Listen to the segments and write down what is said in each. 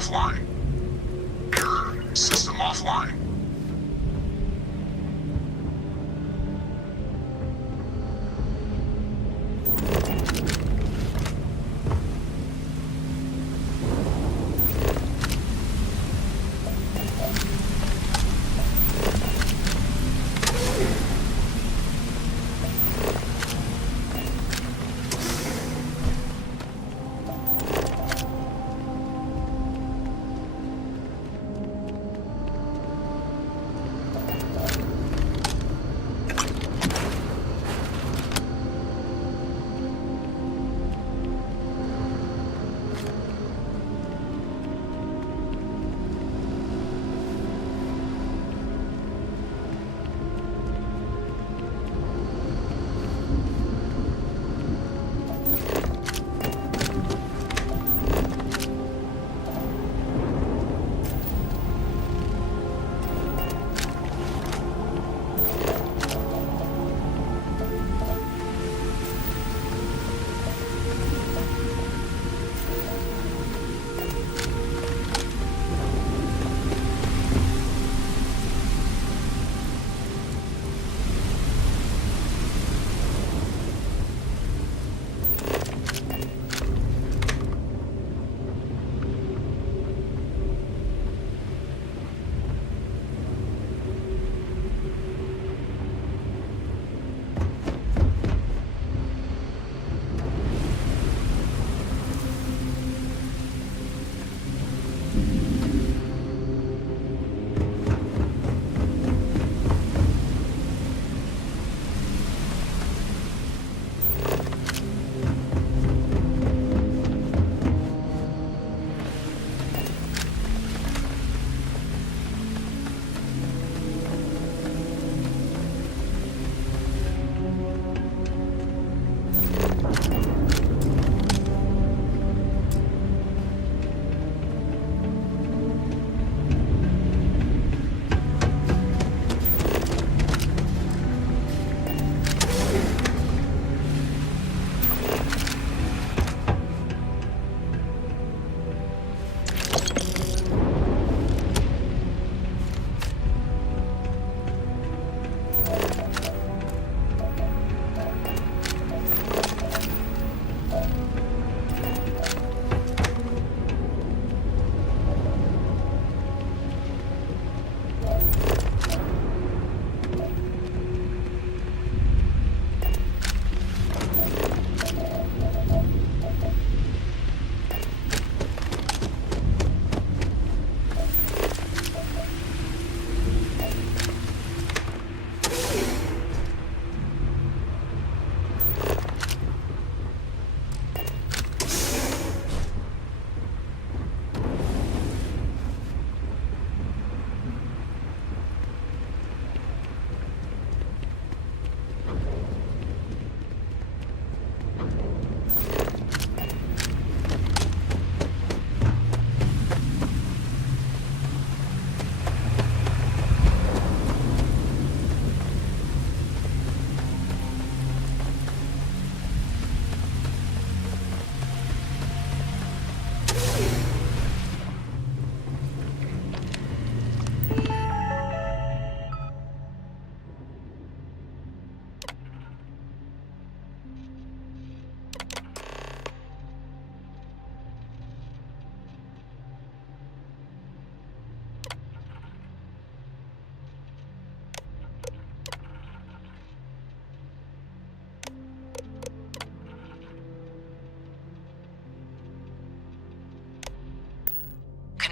offline. Error. System offline.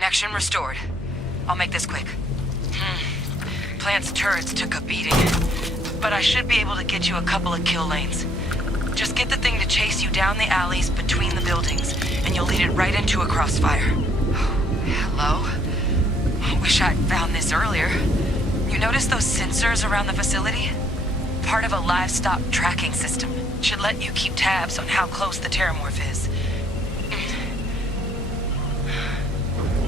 Connection restored. I'll make this quick. Plant's turrets took a beating, but I should be able to get you a couple of kill lanes. Just get the thing to chase you down the alleys between the buildings, and you'll lead it right into a crossfire. Hello? I wish I'd found this earlier. You notice those sensors around the facility? Part of a livestock tracking system. Should let you keep tabs on how close the terramorph is.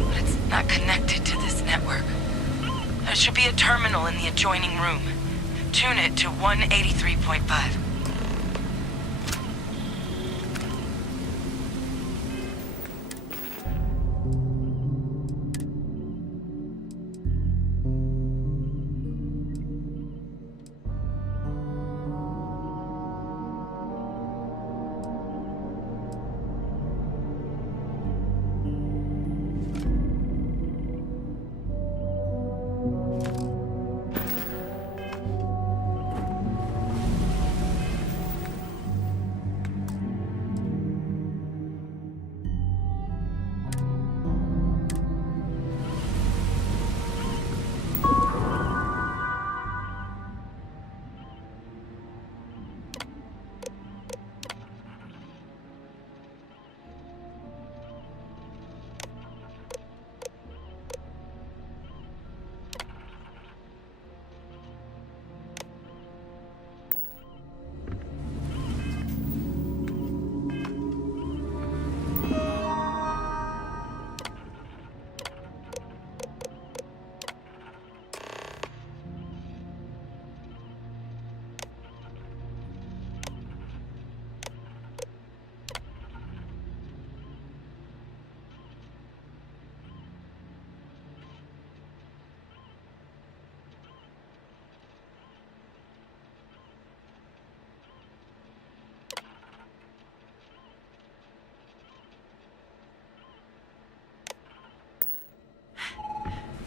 But it's not connected to this network. There should be a terminal in the adjoining room. Tune it to 183.5.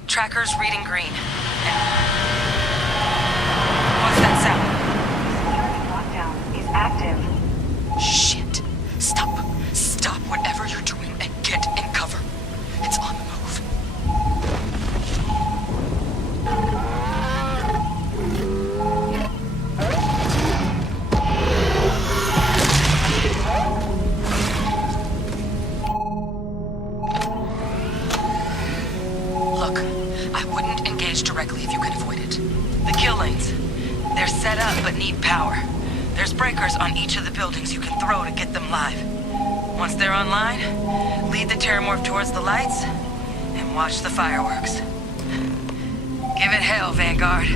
Tracker's reading green. What's that sound? Lockdown is active. Shit. Stop. Stop whatever you're doing and get in cover. It's on the move. Look, I wouldn't engage directly if you could avoid it. The kill lanes. They're set up but need power. There's breakers on each of the buildings you can throw to get them live. Once they're online, lead the terramorph towards the lights and watch the fireworks. Give it hell, Vanguard.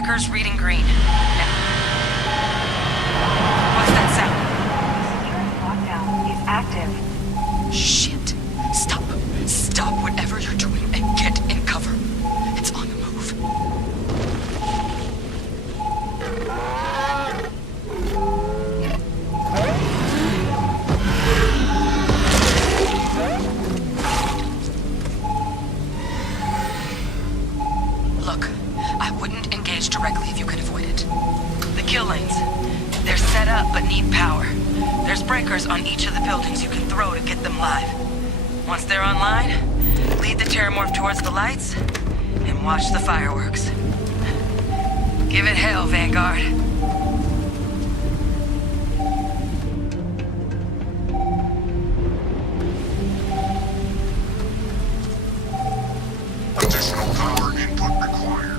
tracker's reading green. What's that sound? Security lockdown is active. Shit. Stop. Stop whatever you're doing and get in cover. It's on the move. Look, I wouldn't engage directly if you could avoid it. The kill lanes. They're set up but need power. There's breakers on each of the buildings you can throw to get them live. Once they're online, lead the Terramorph towards the lights and watch the fireworks. Give it hell, Vanguard. Additional power input required.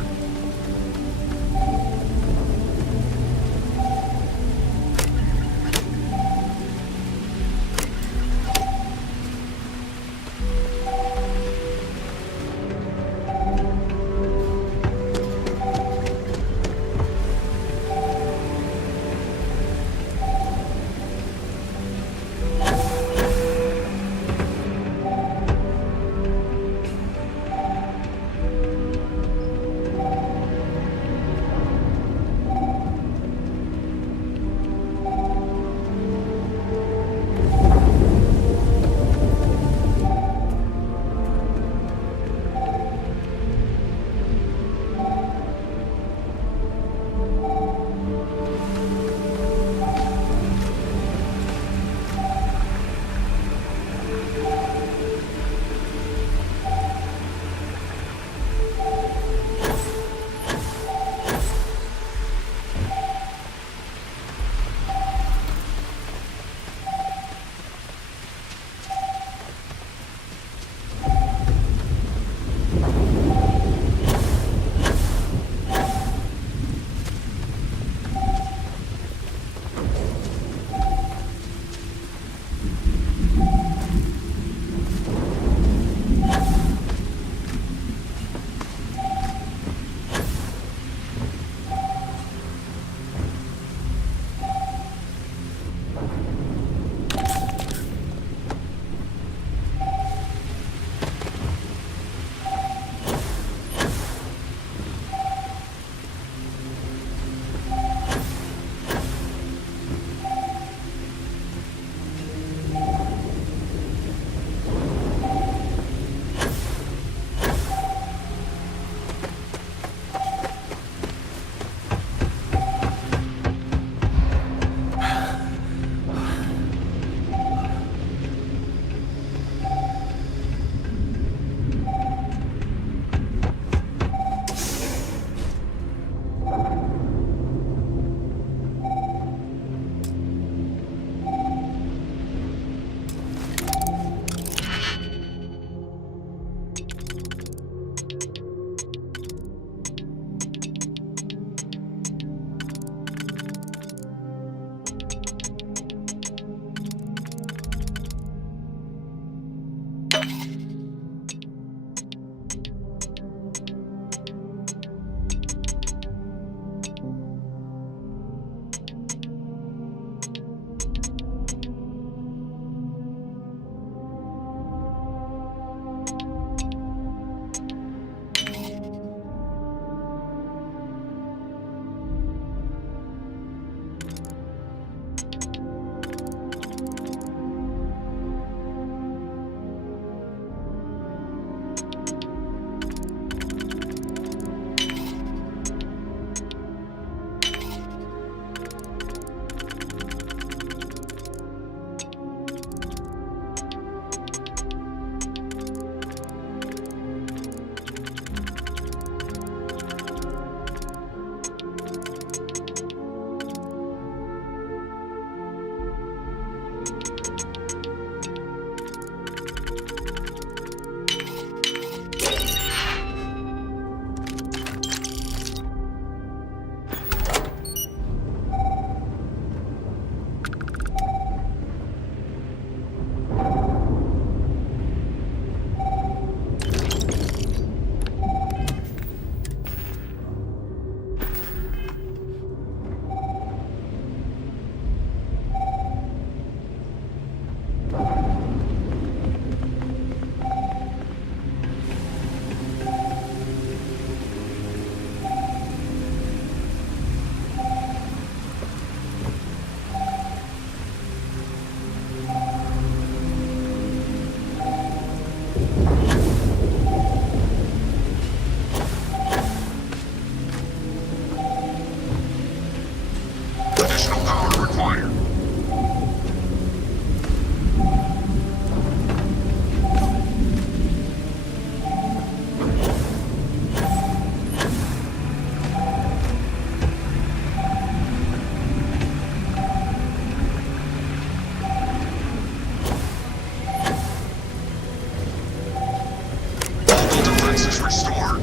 Balance is restored.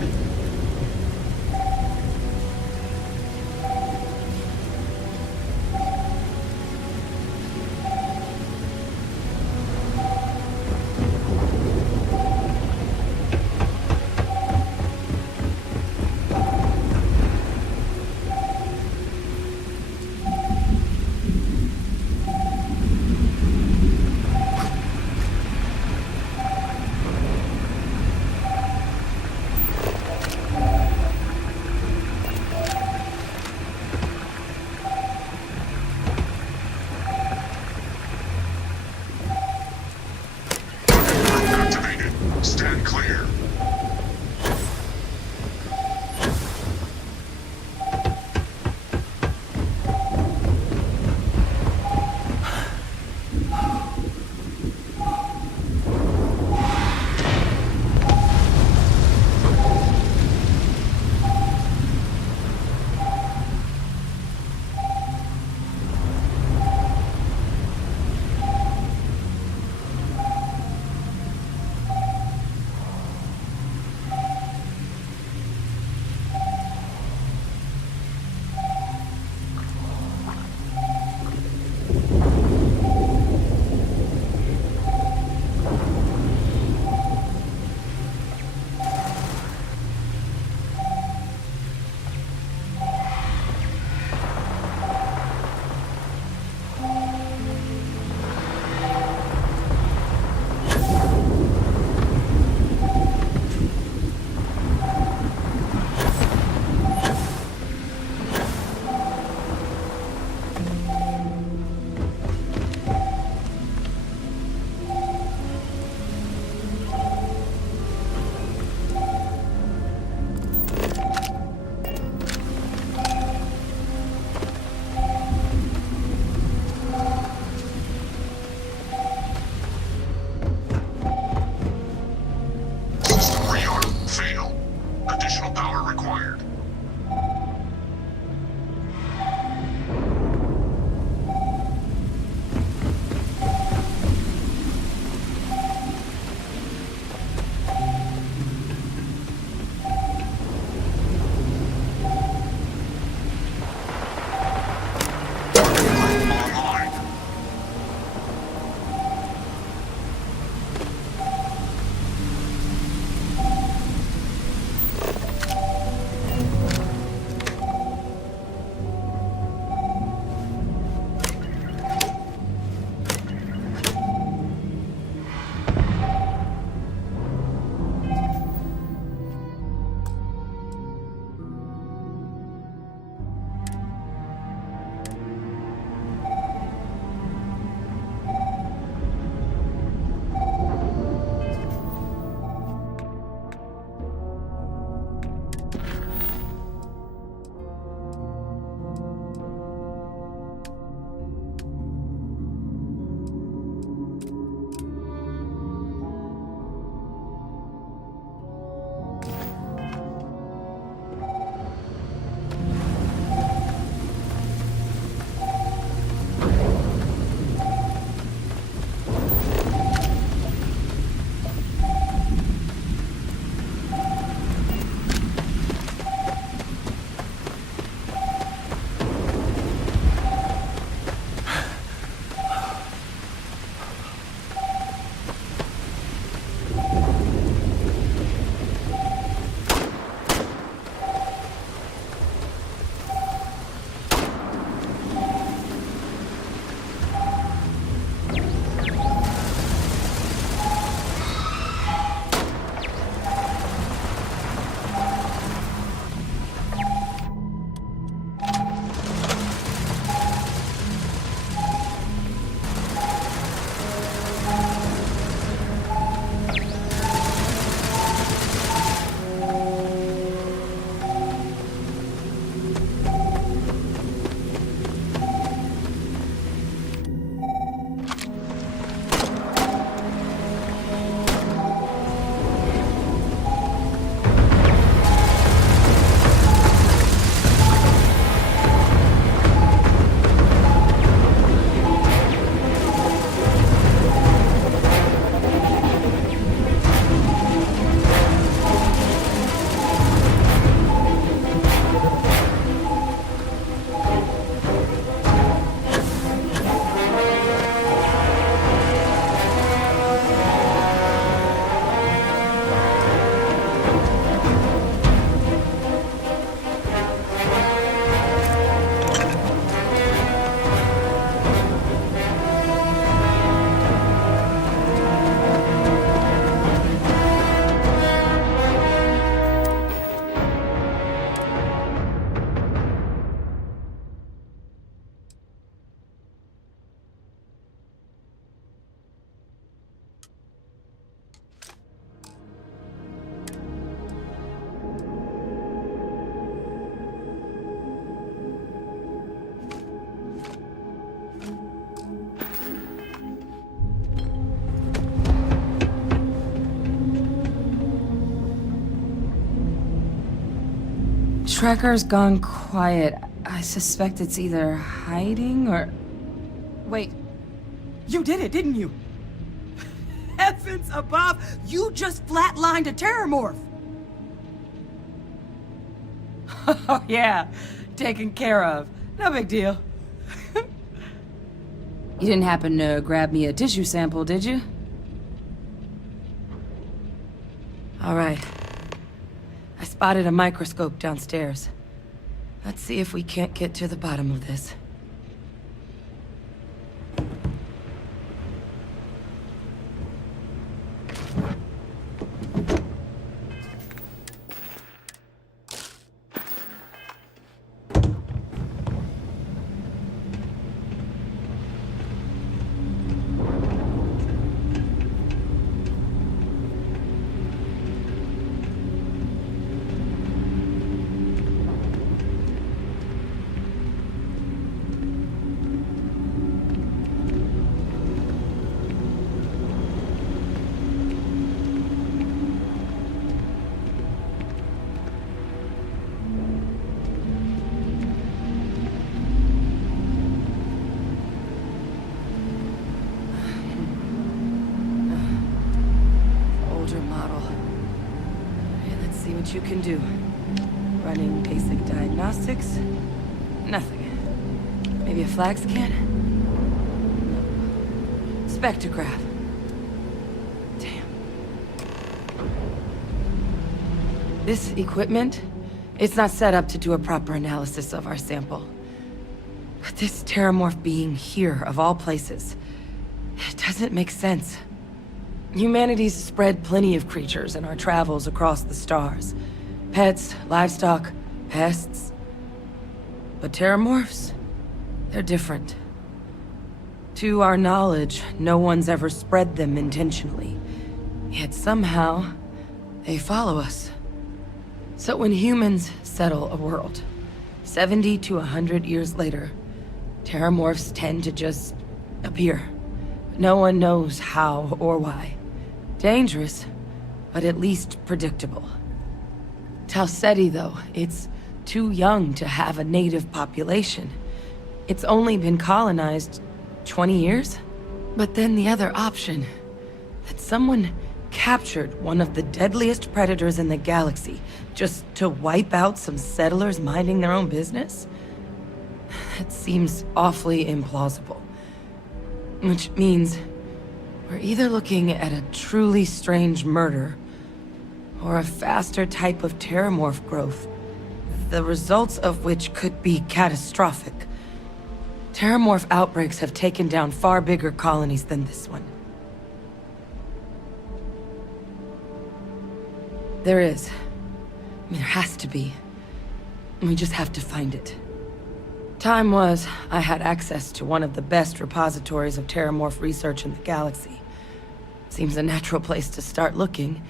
Activated. Stand clear. System rearm. Fail. Additional power required. Online. tracker's gone quiet. I suspect it's either hiding or... Wait. You did it, didn't you? Heavens above! You just flatlined a terramorph! Oh yeah, taken care of. No big deal. You didn't happen to grab me a tissue sample, did you? All right. I spotted a microscope downstairs. Let's see if we can't get to the bottom of this. You can do. Running basic diagnostics? Nothing. Maybe a flag scan? Spectrograph. Damn. This equipment, it's not set up to do a proper analysis of our sample. But this terramorph being here, of all places, it doesn't make sense. Humanity's spread plenty of creatures in our travels across the stars. Pets, livestock, pests. But terramorphs? They're different. To our knowledge, no one's ever spread them intentionally. Yet somehow, they follow us. So when humans settle a world, 70 to 100 years later, terramorphs tend to just appear. No one knows how or why. Dangerous, but at least predictable. Talseti, though, it's too young to have a native population. It's only been colonized 20 years? But then the other option, that someone captured one of the deadliest predators in the galaxy just to wipe out some settlers minding their own business? That seems awfully implausible. Which means we're either looking at a truly strange murder, or a faster type of terramorph growth, the results of which could be catastrophic. Terramorph outbreaks have taken down far bigger colonies than this one. There is. I mean, there has to be. We just have to find it. Time was, I had access to one of the best repositories of terramorph research in the galaxy. Seems a natural place to start looking,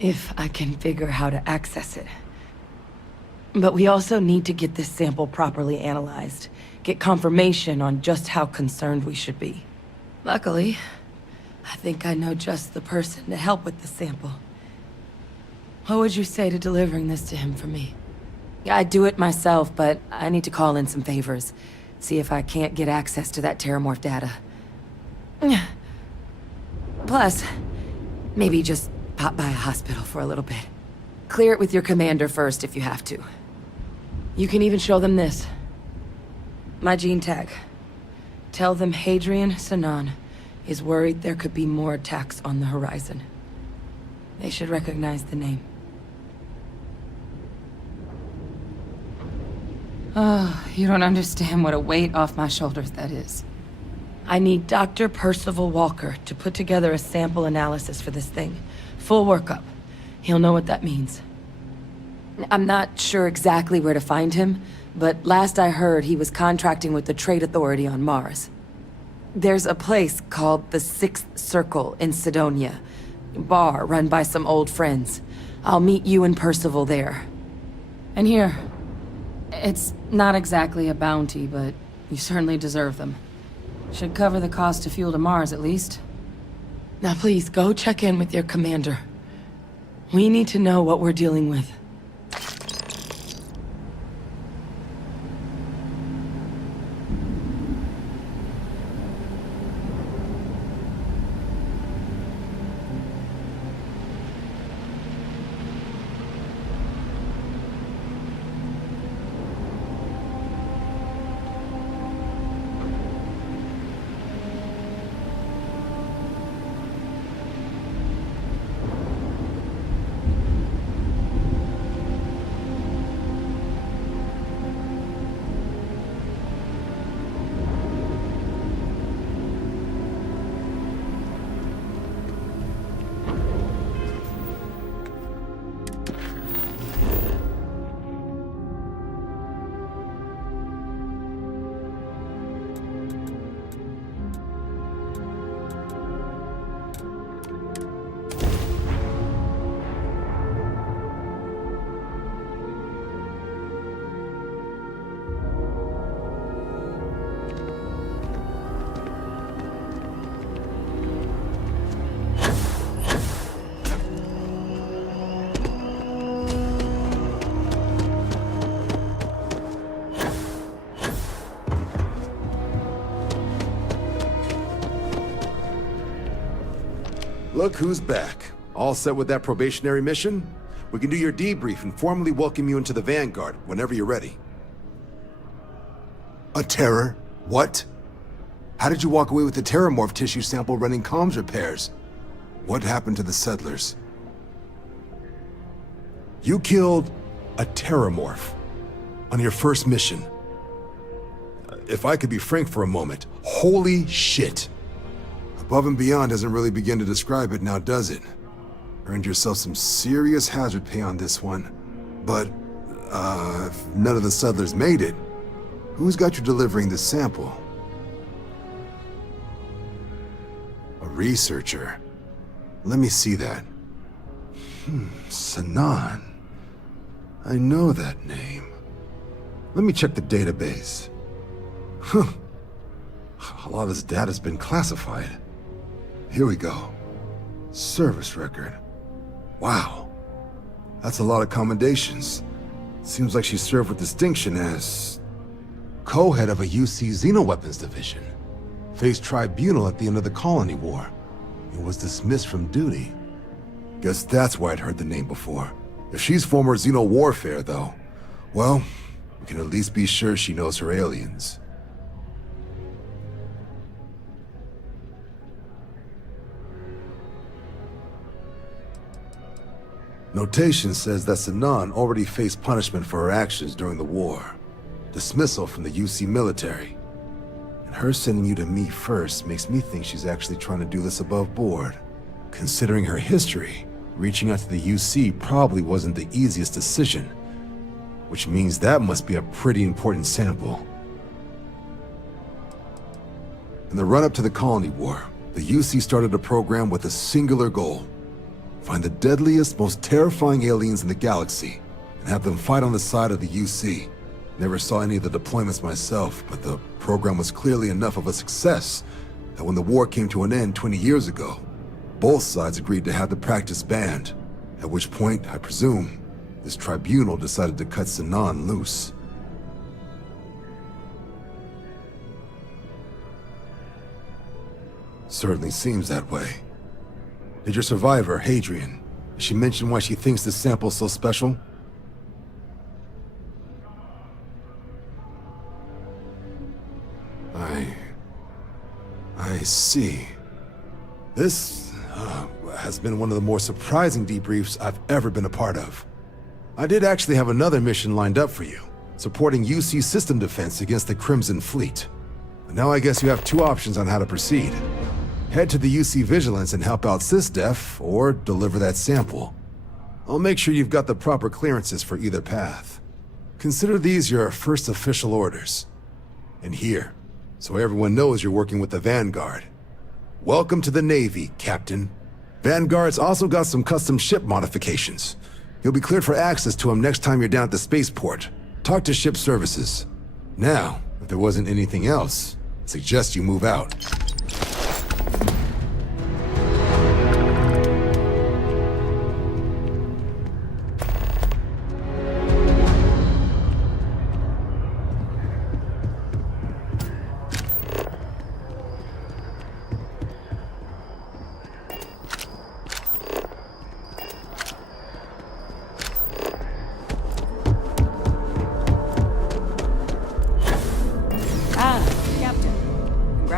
if I can figure how to access it. But we also need to get this sample properly analyzed, get confirmation on just how concerned we should be. Luckily, I think I know just the person to help with the sample. What would you say to delivering this to him for me? I'd do it myself, but I need to call in some favors. See if I can't get access to that terramorph data. Plus, maybe just pop by a hospital for a little bit. Clear it with your commander first if you have to. You can even show them this. My gene tag. Tell them Hadrian Sanan is worried there could be more attacks on the horizon. They should recognize the name. Oh, you don't understand what a weight off my shoulders that is. I need Dr. Percival Walker to put together a sample analysis for this thing. Full workup. He'll know what that means. I'm not sure exactly where to find him, but last I heard he was contracting with the Trade Authority on Mars. There's a place called the Sixth Circle in Sidonia. A bar run by some old friends. I'll meet you and Percival there. And here. It's not exactly a bounty, but you certainly deserve them. Should cover the cost to fuel to Mars, at least. Now please, go check in with your commander. We need to know what we're dealing with. Look who's back. All set with that probationary mission? We can do your debrief and formally welcome you into the Vanguard whenever you're ready. A terror? What? How did you walk away with the terramorph tissue sample running comms repairs? What happened to the settlers? You killed a terramorph on your first mission. If I could be frank for a moment, holy shit. Above and beyond doesn't really begin to describe it now, does it? Earned yourself some serious hazard pay on this one. But, if none of the settlers made it, who's got you delivering this sample? A researcher. Let me see that. Sanan. I know that name. Let me check the database. A lot of this data's been classified. Here we go. Service record. Wow. That's a lot of commendations. Seems like she served with distinction as co-head of a UC Xenoweapons division. Faced tribunal at the end of the Colony War. And was dismissed from duty. Guess that's why I'd heard the name before. If she's former Xeno warfare, though, well, we can at least be sure she knows her aliens. Notation says that Sanan already faced punishment for her actions during the war. Dismissal from the UC military. And her sending you to me first makes me think she's actually trying to do this above board. Considering her history, reaching out to the UC probably wasn't the easiest decision. Which means that must be a pretty important sample. In the run-up to the Colony War, the UC started a program with a singular goal. Find the deadliest, most terrifying aliens in the galaxy, and have them fight on the side of the UC. Never saw any of the deployments myself, but the program was clearly enough of a success that when the war came to an end 20 years ago, both sides agreed to have the practice banned, at which point, I presume, this tribunal decided to cut Sanan loose. Certainly seems that way. Did your survivor, Hadrian, did she mention why she thinks this sample's so special? I see. This has been one of the more surprising debriefs I've ever been a part of. I did actually have another mission lined up for you, supporting UC system defense against the Crimson Fleet. And now I guess you have two options on how to proceed. Head to the UC Vigilance and help out SysDef, or deliver that sample. I'll make sure you've got the proper clearances for either path. Consider these your first official orders. And here, so everyone knows you're working with the Vanguard. Welcome to the Navy, Captain. Vanguard's also got some custom ship modifications. You'll be cleared for access to them next time you're down at the spaceport. Talk to ship services. Now, if there wasn't anything else, I suggest you move out.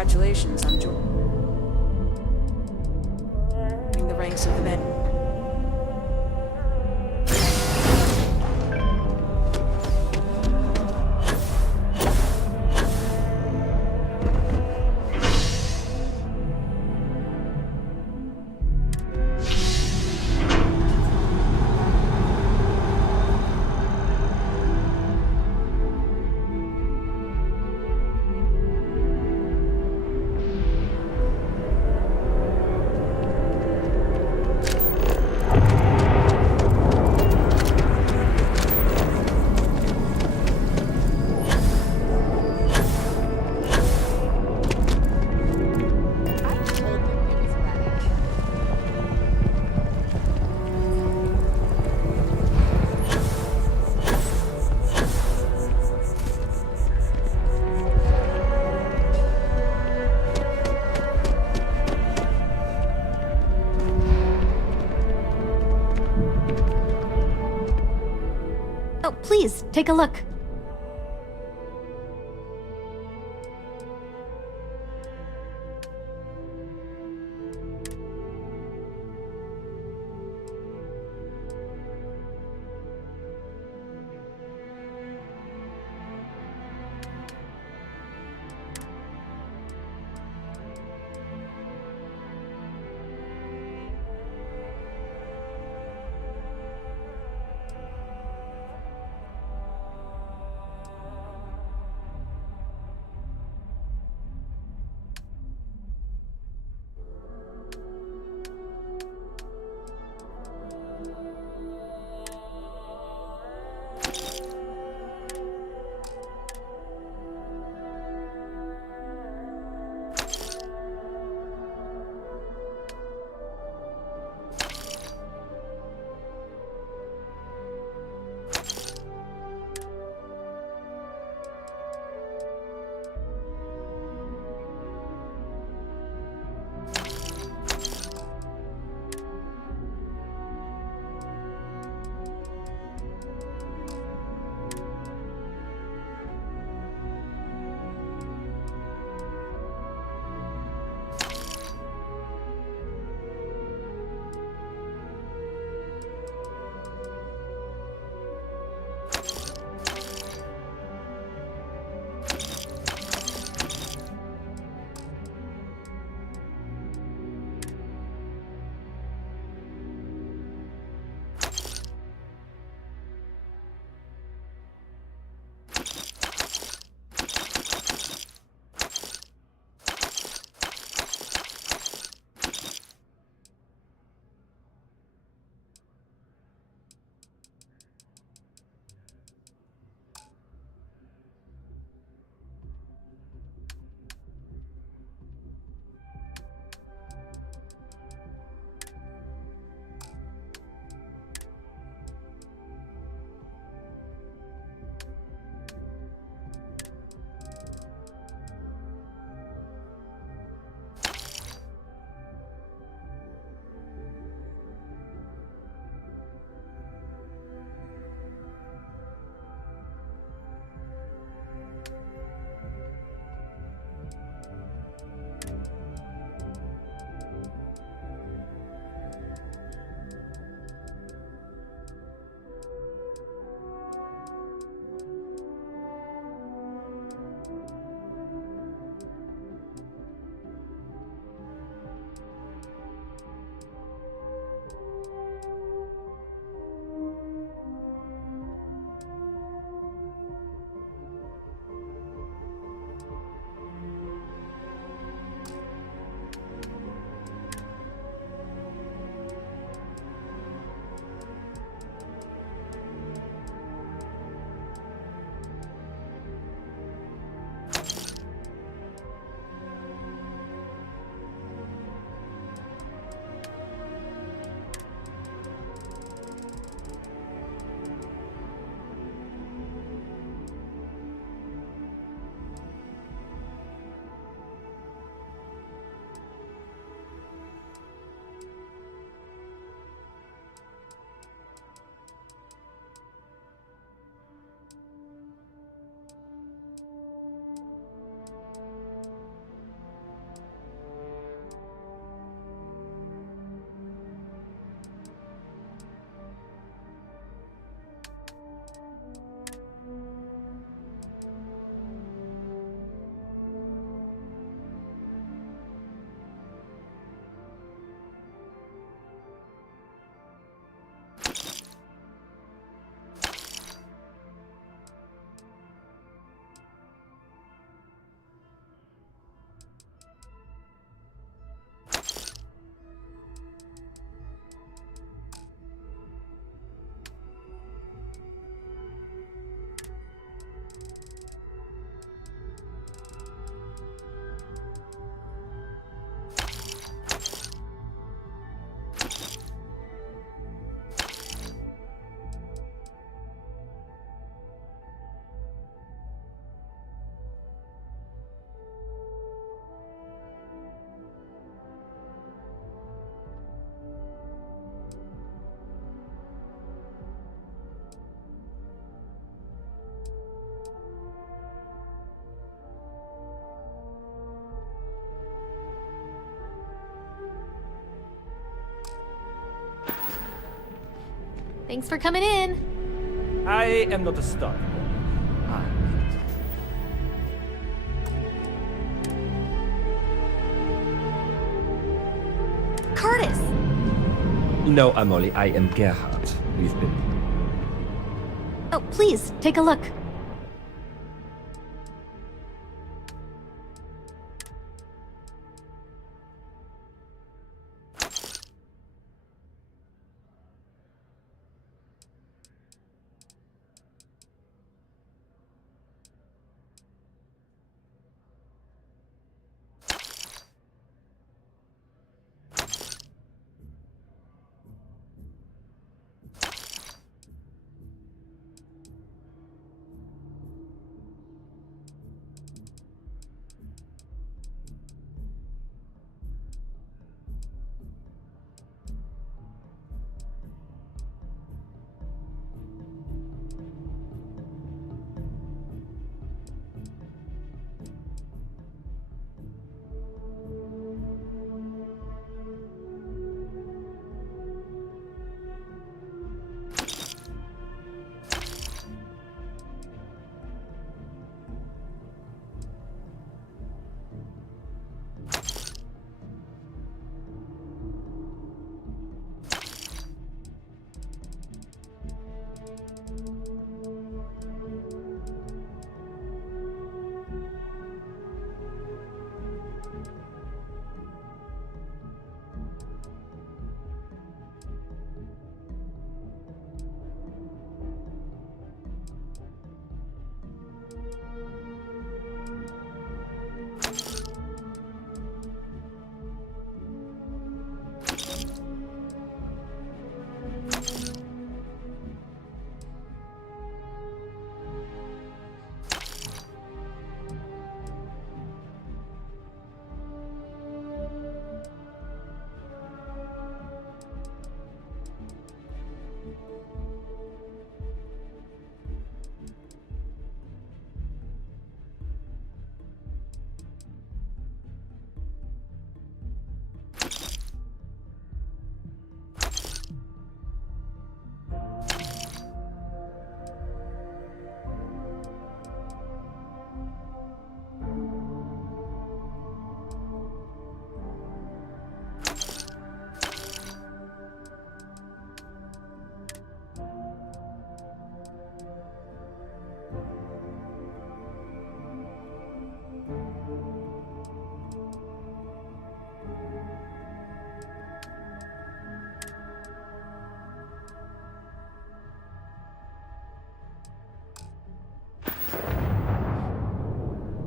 Congratulations on Oh, please, take a look. Thanks for coming in. I am not a star. Curtis! No, Amoli, I am Gerhard. We've been... Oh, please, take a look.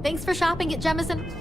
Thanks for shopping at Jemison.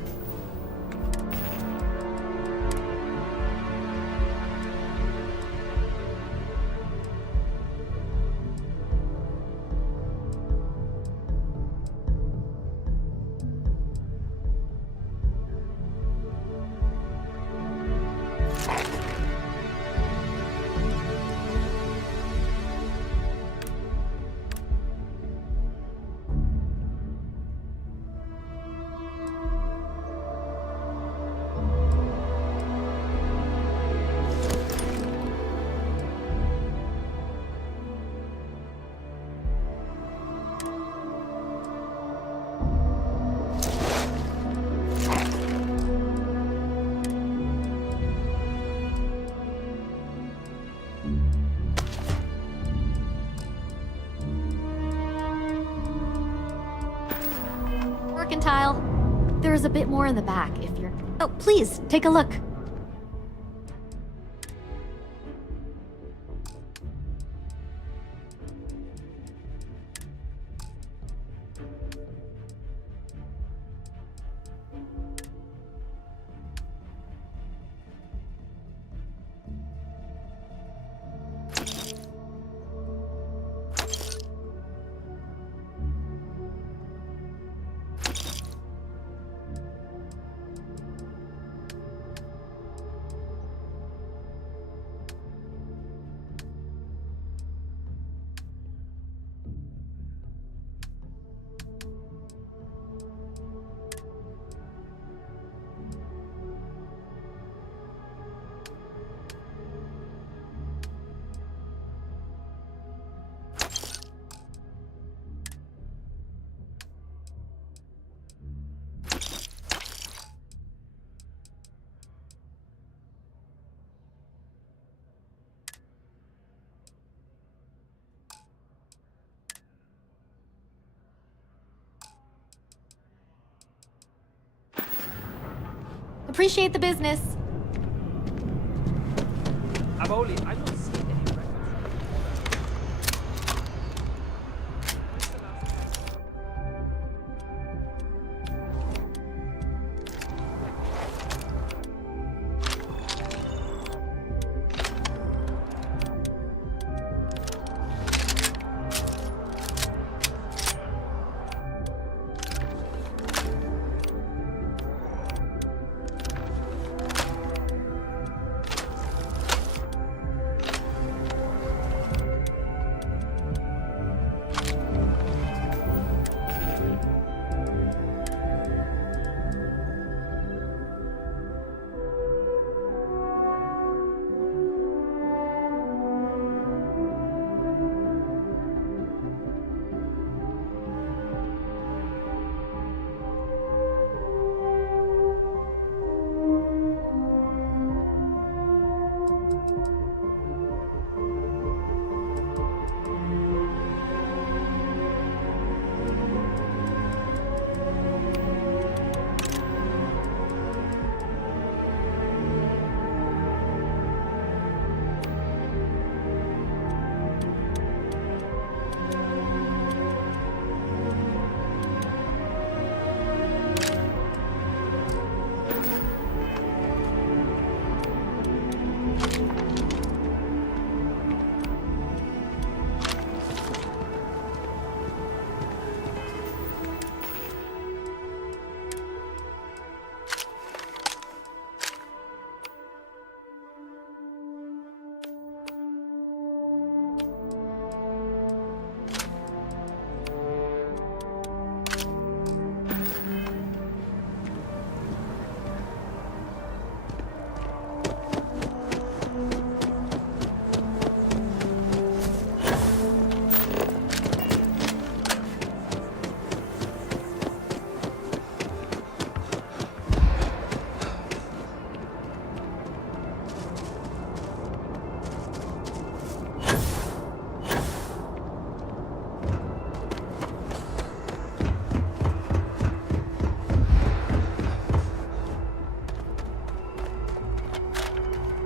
Mercantile. There is a bit more in the back if you're... Oh, please, take a look. Appreciate the business. I'm not seeing any records.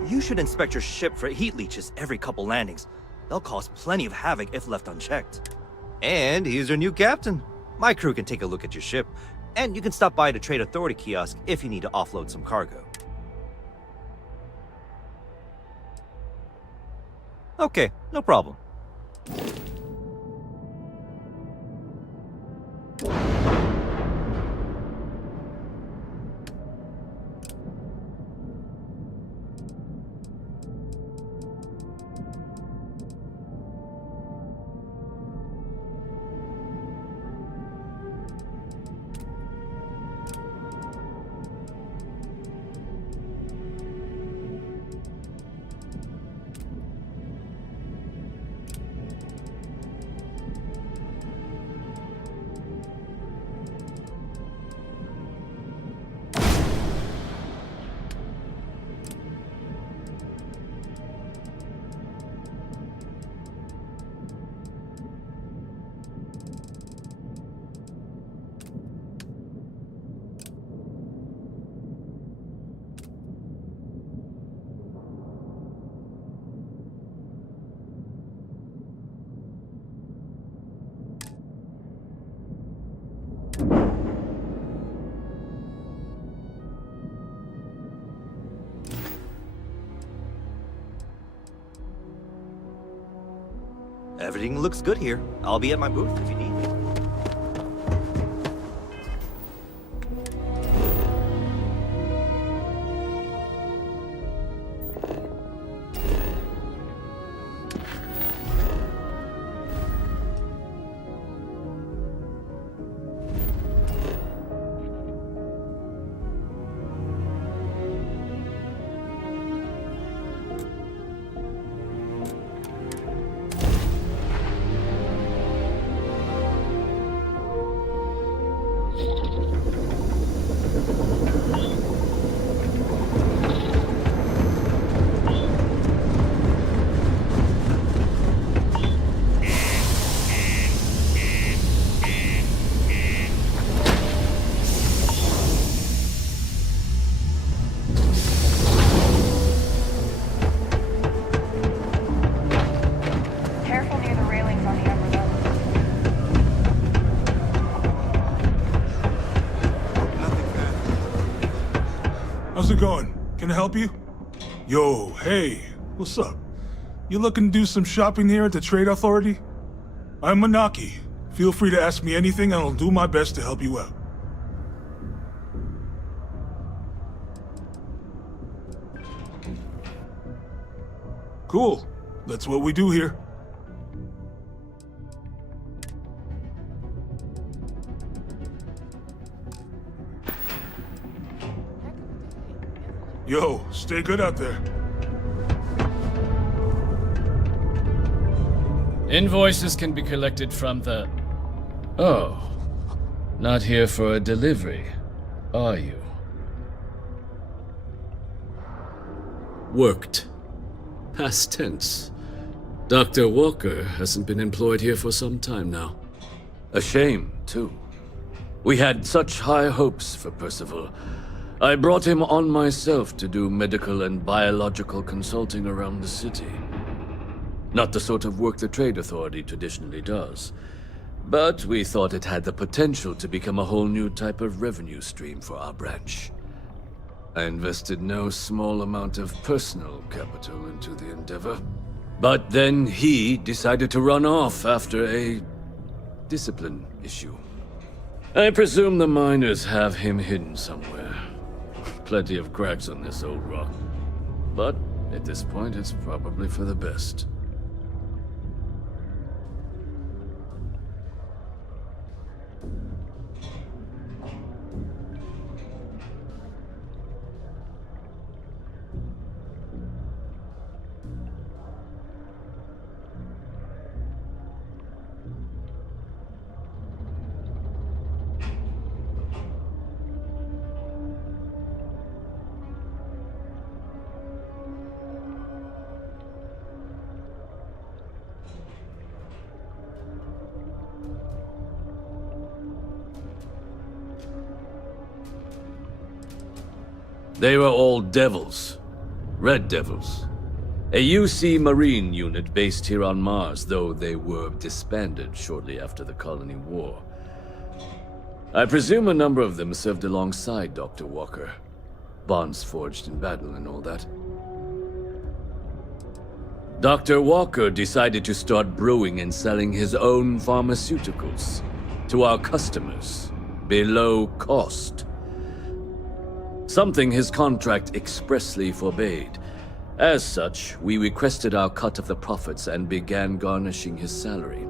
You should inspect your ship for heat leeches every couple landings. They'll cause plenty of havoc if left unchecked. And he's your new captain. My crew can take a look at your ship, and you can stop by the Trade Authority kiosk if you need to offload some cargo. Okay, no problem. Everything looks good here. I'll be at my booth if you need me. going? Can I help you? Yo, hey, what's up? You looking to do some shopping here at the Trade Authority? I'm Manaki. Feel free to ask me anything and I'll do my best to help you out. Cool. That's what we do here. Yo, stay good out there. Invoices can be collected from the... Oh. Not here for a delivery, are you? Worked. Past tense. Dr. Walker hasn't been employed here for some time now. A shame, too. We had such high hopes for Percival. I brought him on myself to do medical and biological consulting around the city. Not the sort of work the Trade Authority traditionally does. But we thought it had the potential to become a whole new type of revenue stream for our branch. I invested no small amount of personal capital into the endeavor. But then he decided to run off after a discipline issue. I presume the miners have him hidden somewhere. Plenty of cracks on this old rock. But at this point, it's probably for the best. They were all devils. Red Devils. A UC Marine unit based here on Mars, though they were disbanded shortly after the Colony War. I presume a number of them served alongside Dr. Walker. Bonds forged in battle and all that. Dr. Walker decided to start brewing and selling his own pharmaceuticals to our customers, below cost. Something his contract expressly forbade. As such, we requested our cut of the profits and began garnishing his salary.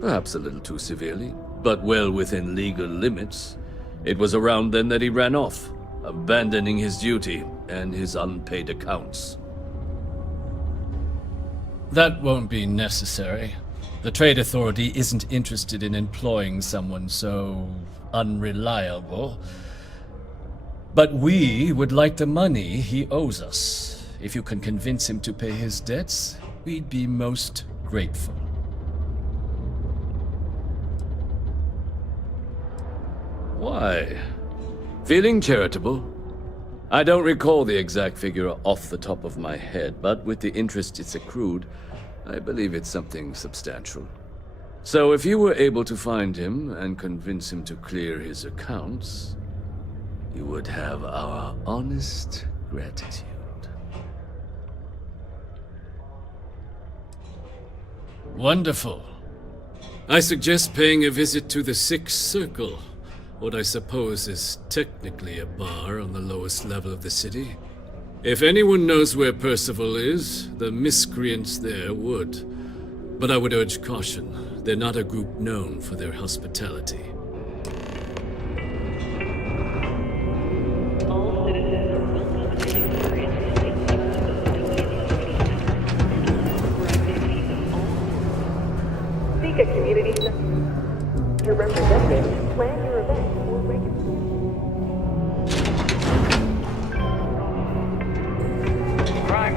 Perhaps a little too severely, but well within legal limits. It was around then that he ran off, abandoning his duty and his unpaid accounts. That won't be necessary. The Trade Authority isn't interested in employing someone so unreliable. But we would like the money he owes us. If you can convince him to pay his debts, we'd be most grateful. Why? Feeling charitable? I don't recall the exact figure off the top of my head, but with the interest it's accrued, I believe it's something substantial. So if you were able to find him and convince him to clear his accounts, you would have our honest gratitude. Wonderful. I suggest paying a visit to the Sixth Circle, what I suppose is technically a bar on the lowest level of the city. If anyone knows where Percival is, the miscreants there would. But I would urge caution. They're not a group known for their hospitality. Community Center representative plan